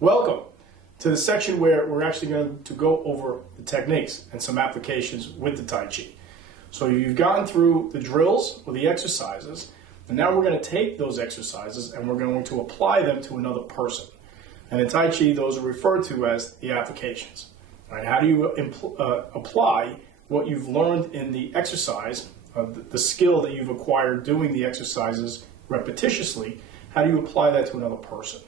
Welcome to the section where we're actually going to go over the techniques and some applications with the Tai Chi. So you've gone through the drills or the exercises, and now we're going to take those exercises and we're going to apply them to another person. And in Tai Chi, those are referred to as the applications. Right? How do you apply what you've learned in the exercise, the skill that you've acquired doing the exercises repetitiously? How do you apply that to another person?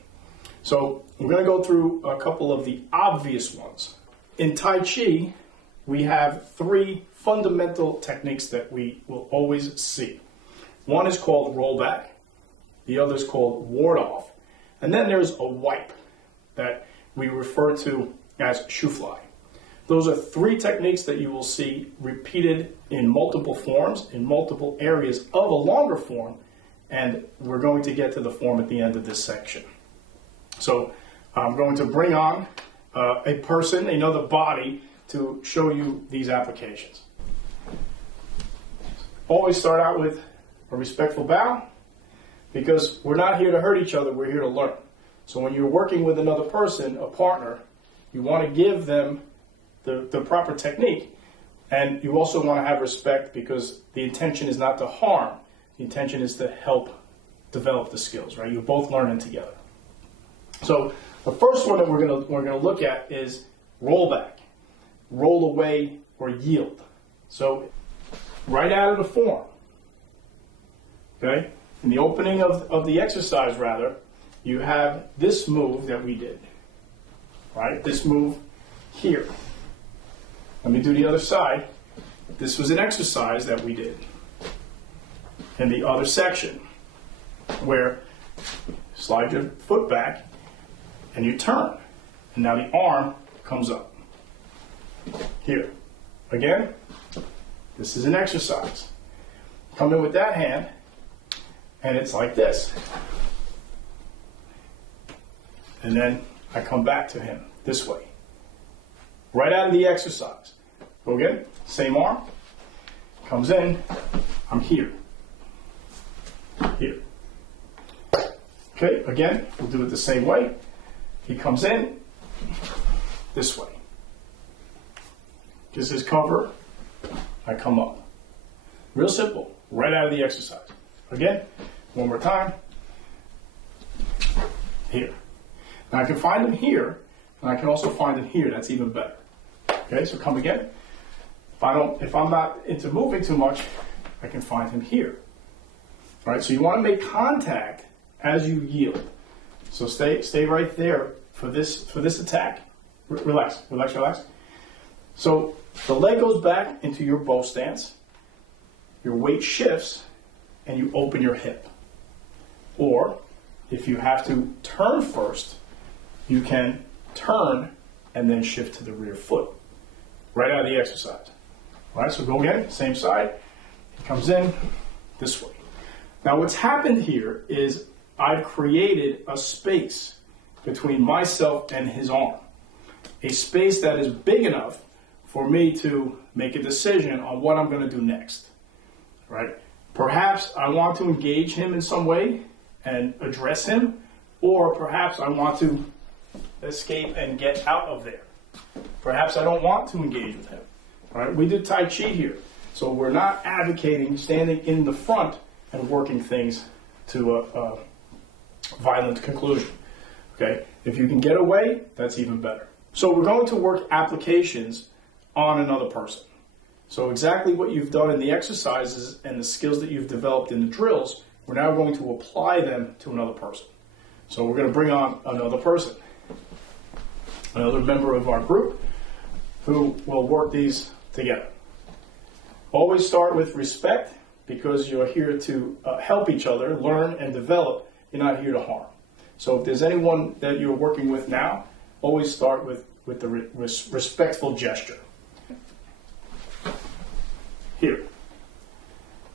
So we're going to go through a couple of the obvious ones. In Tai Chi, we have three fundamental techniques that we will always see. One is called rollback, the other is called ward off, and then there's a wipe that we refer to as shoe fly. Those are three techniques that you will see repeated in multiple forms, in multiple areas of a longer form, and we're going to get to the form at the end of this section. So I'm going to bring on a person, another body, to show you these applications. Always start out with a respectful bow, because we're not here to hurt each other, we're here to learn. So when you're working with another person, a partner, you want to give them the proper technique, and you also want to have respect because the intention is not to harm, the intention is to help develop the skills, right? You're both learning together. So the first one that we're going to look at is rollback, roll away or yield. So right out of the form, okay, in the opening of the exercise rather, you have this move that we did, right? This move here. Let me do the other side. This was an exercise that we did in the other section where you slide your foot back and you turn, and now the arm comes up. Here, again, this is an exercise. Come in with that hand, and it's like this. And then I come back to him this way. Right out of the exercise. Go again, same arm, comes in, I'm here. Here. Okay, again, we'll do it the same way. He comes in this way. Gets his cover, I come up. Real simple, right out of the exercise. Again, one more time. Here. Now I can find him here, and I can also find him here. That's even better. Okay, so come again. If I'm not into moving too much, I can find him here. All right, so you want to make contact as you yield. So stay right there for this attack. Relax, relax, relax. So the leg goes back into your bow stance. Your weight shifts, and you open your hip. Or if you have to turn first, you can turn and then shift to the rear foot. Right out of the exercise. All right, so go again, same side. He comes in this way. Now what's happened here is I've created a space between myself and his arm. A space that is big enough for me to make a decision on what I'm going to do next. Right? Perhaps I want to engage him in some way and address him, or perhaps I want to escape and get out of there. Perhaps I don't want to engage with him. All right? We did Tai Chi here, so we're not advocating standing in the front and working things to a violent conclusion. Okay? If you can get away, that's even better. So we're going to work applications on another person. So exactly what you've done in the exercises and the skills that you've developed in the drills, we're now going to apply them to another person. So we're going to bring on another person, another member of our group who will work these together. Always start with respect, because you're here to help each other, learn and develop. You're not here to harm. So if there's anyone that you're working with now, always start with the respectful gesture. Here.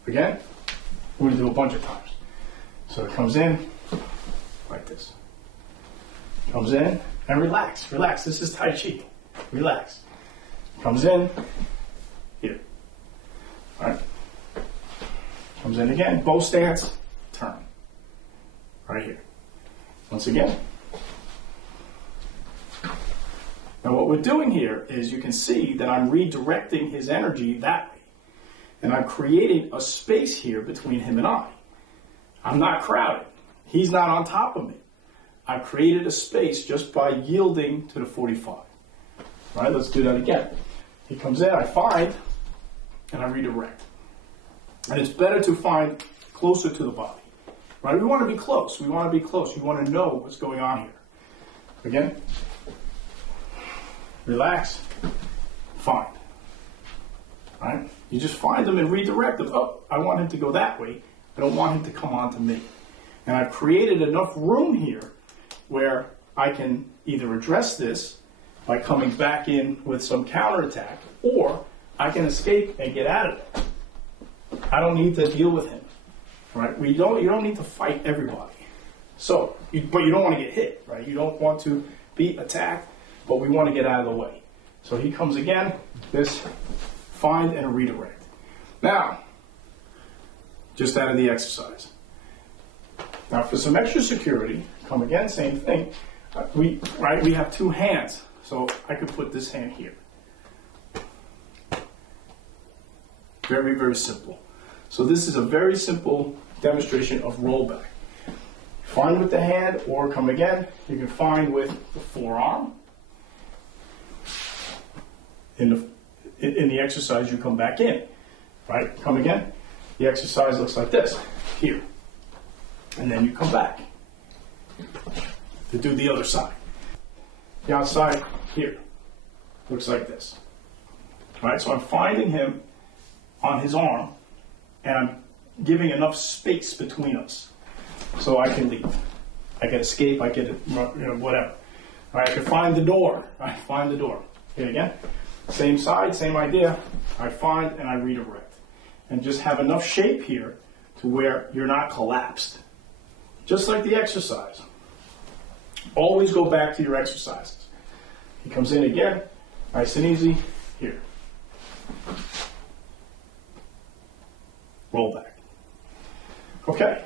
Again, we're going to do a bunch of times. So it comes in like this. Comes in and relax, relax. This is Tai Chi. Relax. Comes in here. All right. Comes in again, bow stance, turn. Right here. Once again. Now what we're doing here is you can see that I'm redirecting his energy that way. And I'm creating a space here between him and I. I'm not crowded. He's not on top of me. I created a space just by yielding to the 45. All right, let's do that again. He comes in, I find, and I redirect. And it's better to find closer to the body. Right? We want to be close. We want to be close. You want to know what's going on here. Again, relax, find. Right? You just find them and redirect them. Oh, I want him to go that way. I don't want him to come on to me. And I've created enough room here where I can either address this by coming back in with some counterattack, or I can escape and get out of it. I don't need to deal with him. Right? You don't need to fight everybody. So, but you don't want to get hit, right? You don't want to be attacked, but we want to get out of the way. So he comes again, this find and a redirect. Now, just out of the exercise. Now for some extra security, come again, same thing. We have two hands, so I could put this hand here. Very, very simple. So this is a very simple demonstration of rollback. Find with the hand, or come again, you can find with the forearm. In the exercise, you come back in, right? Come again. The exercise looks like this, here. And then you come back to do the other side. The outside, here, looks like this. All right, so I'm finding him on his arm, and I'm giving enough space between us so I can leave. I can escape, I can, whatever. All right, I can find the door. I find the door. Here again. Same side, same idea. I find and I redirect. And just have enough shape here to where you're not collapsed. Just like the exercise. Always go back to your exercises. He comes in again, nice and easy, here. Roll back. Okay.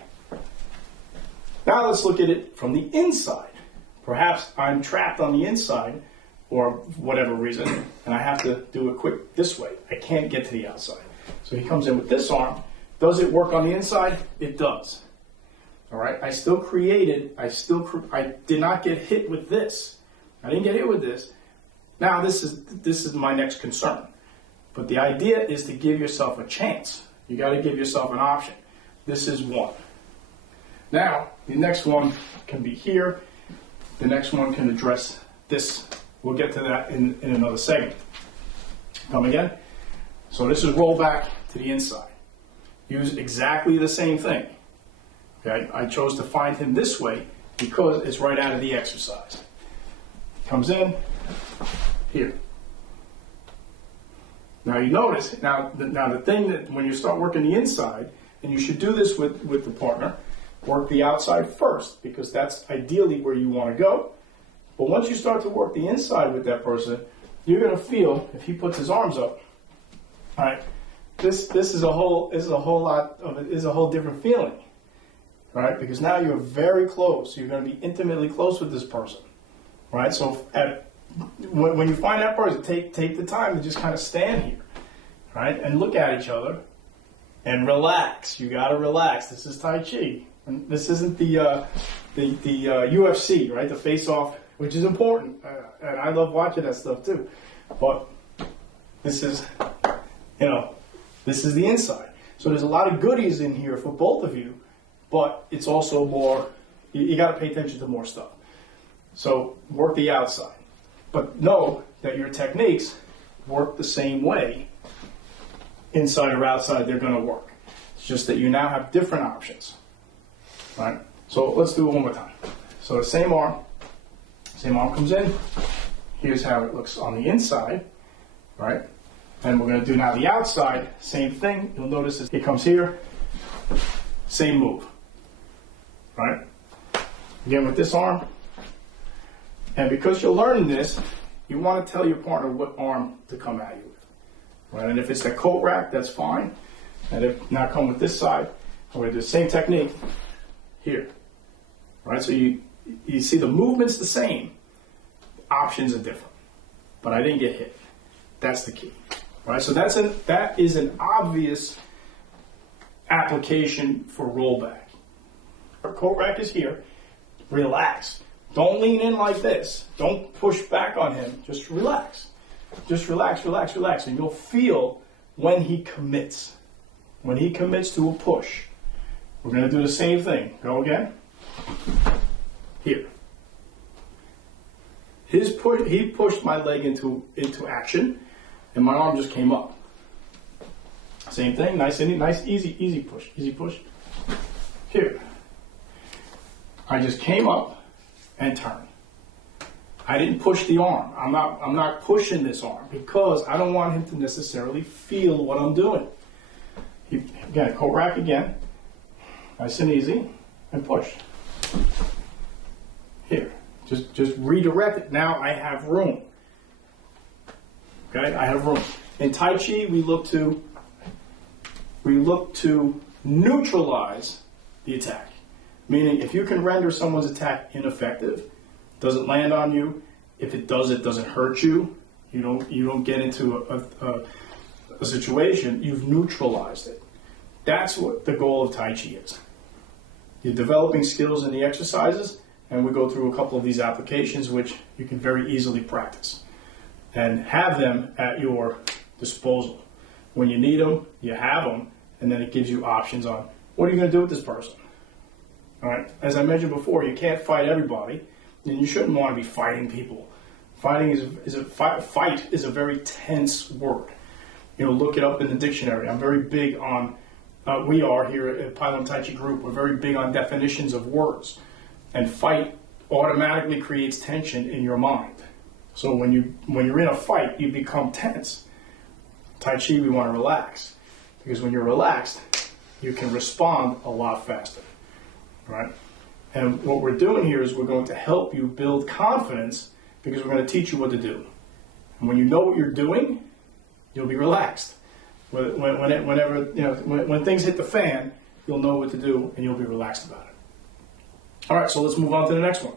Now let's look at it from the inside. Perhaps I'm trapped on the inside, or whatever reason, and I have to do it quick this way. I can't get to the outside. So he comes in with this arm. Does it work on the inside? It does. All right, I did not get hit with this. I didn't get hit with this. Now this is my next concern. But the idea is to give yourself a chance. You got to give yourself an option. This is one. Now, the next one can be here. The next one can address this. We'll get to that in another segment. Come again. So this is roll back to the inside. Use exactly the same thing. Okay, I chose to find him this way because it's right out of the exercise. Comes in, here. Now you notice, now the thing that when you start working the inside, and you should do this with the partner, work the outside first, because that's ideally where you want to go. But once you start to work the inside with that person, you're going to feel, if he puts his arms up, all right, this is a whole different feeling, right? Because now you're very close. You're going to be intimately close with this person, right? So when you find that person, take the time to just kind of stand here, right, and look at each other and relax. You got to relax. This is Tai Chi, and this isn't the UFC, right? The face-off, which is important, and I love watching that stuff too. But this is, this is the inside. So there's a lot of goodies in here for both of you, but it's also more. You got to pay attention to more stuff. So work the outside, but know that your techniques work the same way. Inside or outside, they're going to work. It's just that you now have different options. Right? So let's do it one more time. So the same arm comes in. Here's how it looks on the inside, right? And we're going to do now the outside, same thing. You'll notice it comes here, same move, right? Again with this arm. And because you're learning this, you want to tell your partner what arm to come at you with, right? And if it's a coat rack, that's fine. And if not, come with this side. We're going to do the same technique here, right? So you see the movement's the same, options are different. but I didn't get hit. That's the key. All right, so that is an obvious application for rollback. Our coat rack is here. Relax. Don't lean in like this. Don't push back on him. Just relax. Just relax, relax, relax. And you'll feel when he commits. When he commits to a push. We're going to do the same thing. Go again. Here. He pushed my leg into action, and my arm just came up. Same thing. Nice, easy push. Easy push. Here. I just came up and turned. I didn't push the arm. I'm not pushing this arm because I don't want him to necessarily feel what I'm doing. Again, coat rack again. Nice and easy, and push. Here, just redirect it. Now I have room. Okay, I have room. In Tai Chi, we look to neutralize the attack. Meaning, if you can render someone's attack ineffective, doesn't land on you. If it does, it doesn't hurt you. You don't get into a situation. You've neutralized it. That's what the goal of Tai Chi is. You're developing skills in the exercises, and we go through a couple of these applications which you can very easily practice and have them at your disposal. When you need them, you have them, and then it gives you options on what are you going to do with this person. All right. As I mentioned before, you can't fight everybody, and you shouldn't want to be fighting people. Fight is a very tense word. Look it up in the dictionary. I'm very big on. We are here at Pylon Tai Chi Group. We're very big on definitions of words, and fight automatically creates tension in your mind. So when you're in a fight, you become tense. Tai Chi, we want to relax, because when you're relaxed, you can respond a lot faster. Right? And what we're doing here is we're going to help you build confidence because we're going to teach you what to do. And when you know what you're doing, you'll be relaxed. When things hit the fan, you'll know what to do and you'll be relaxed about it. All right, so let's move on to the next one.